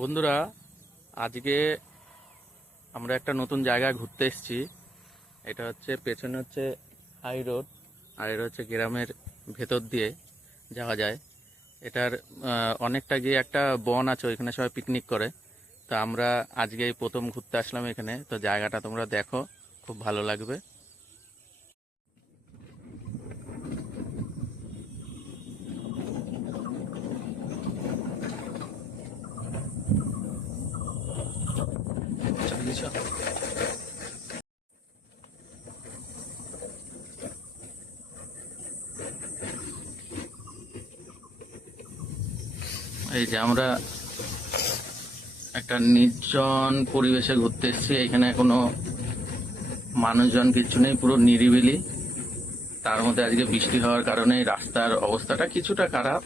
বন্ধুরা, আজকে আমরা একটা নতুন জায়গা ঘুরতে এসেছি। এটা হচ্ছে, পেছনে হচ্ছে হাই রোড, আর এটা হচ্ছে গ্রামের ভেতর দিয়ে যাওয়া যায়। এটার অনেকটা গিয়ে একটা বন আছে, ওইখানে সবাই পিকনিক করে। তো আমরা আজকে প্রথম ঘুরতে আসলাম এখানে। তো জায়গাটা তোমরা দেখো, খুব ভালো লাগবে। এই যে আমরা একটা নির্জন পরিবেশে ঘুরতে এসেছি, এখানে কোনো মানুষজন কিছু নেই, পুরো নিরিবিলি। তার মধ্যে আজকে বৃষ্টি হওয়ার কারণে রাস্তার অবস্থাটা কিছুটা খারাপ।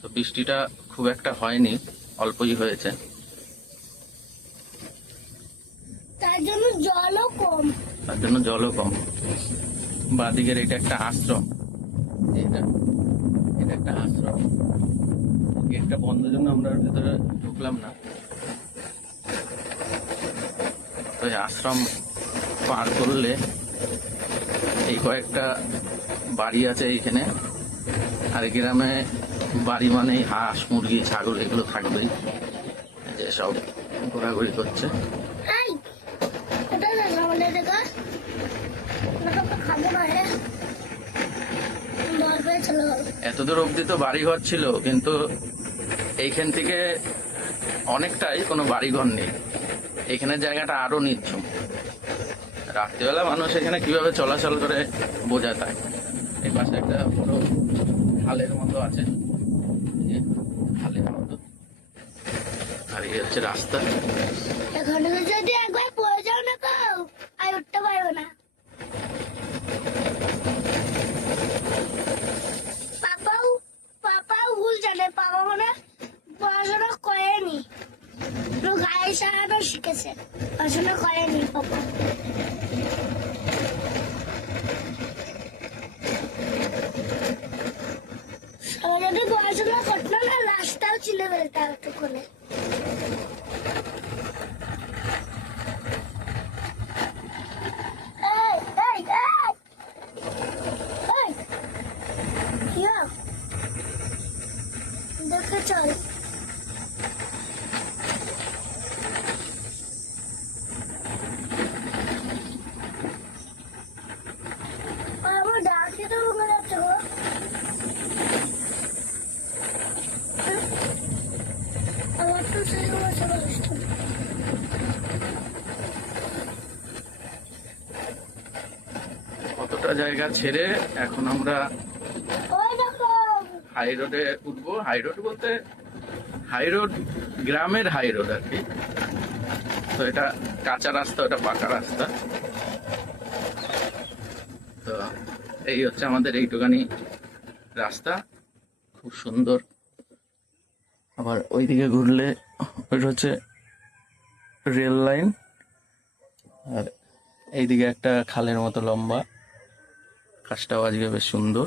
তো বৃষ্টিটা খুব একটা হয়নি, অল্পই হয়েছে। তার জন্য জলও কম। তার জন্য জলও কম। বাদিকের এটা একটা আশ্রম। এটা এটা একটা আশ্রম। গেটটা বন্ধ জন্য আমরা ভেতরে ঢুকলাম না। তো আশ্রম পার করলে এই কয়েকটা বাড়ি আছে এইখানে। আর গ্রামে বাড়ি মানে হাঁস মুরগি ছাগল এগুলো থাকবেই। এই যে সব ঘোরাঘুরি করছে। তো এতদূর অবধি তো বাড়িঘর ছিল কিন্তু এইখান থেকে অনেকটাই কোনো বাড়িঘর নেই। এখানে জায়গাটা আরও নিচ্ছুম রাত্রিবেলা মানুষ এখানে কীভাবে চলাচল করে বোঝা যায়। এই পাশে একটা বড় খালের মতো আছে। খালের মতো। আর এই হচ্ছে রাস্তা। এখানে যদি একবার পড়ে যাও না কেউ আর উঠতে পারবে না পাপাও পাপাও ভুল জানে পাপা মানে পড়াশোনা করেনি শুধু গায়ে শিখেছে পড়াশোনা করেনি পাপা দেখে চল। জায়গা ছেড়ে এখন আমরা হাই রোডে উঠবো। হাই রোড বলতে হাই রোড গ্রামের হাই রোড আর কি। তো এটা কাঁচা রাস্তা, ওটা পাকা রাস্তা। তো এই হচ্ছে আমাদের এইটুখানি রাস্তা। খুব সুন্দর। আবার ওইদিকে ঘুরলে ওইটা হচ্ছে রেল লাইন। আর এইদিকে একটা খালের মতো লম্বা। কাজটাও আজকে বেশ সুন্দর।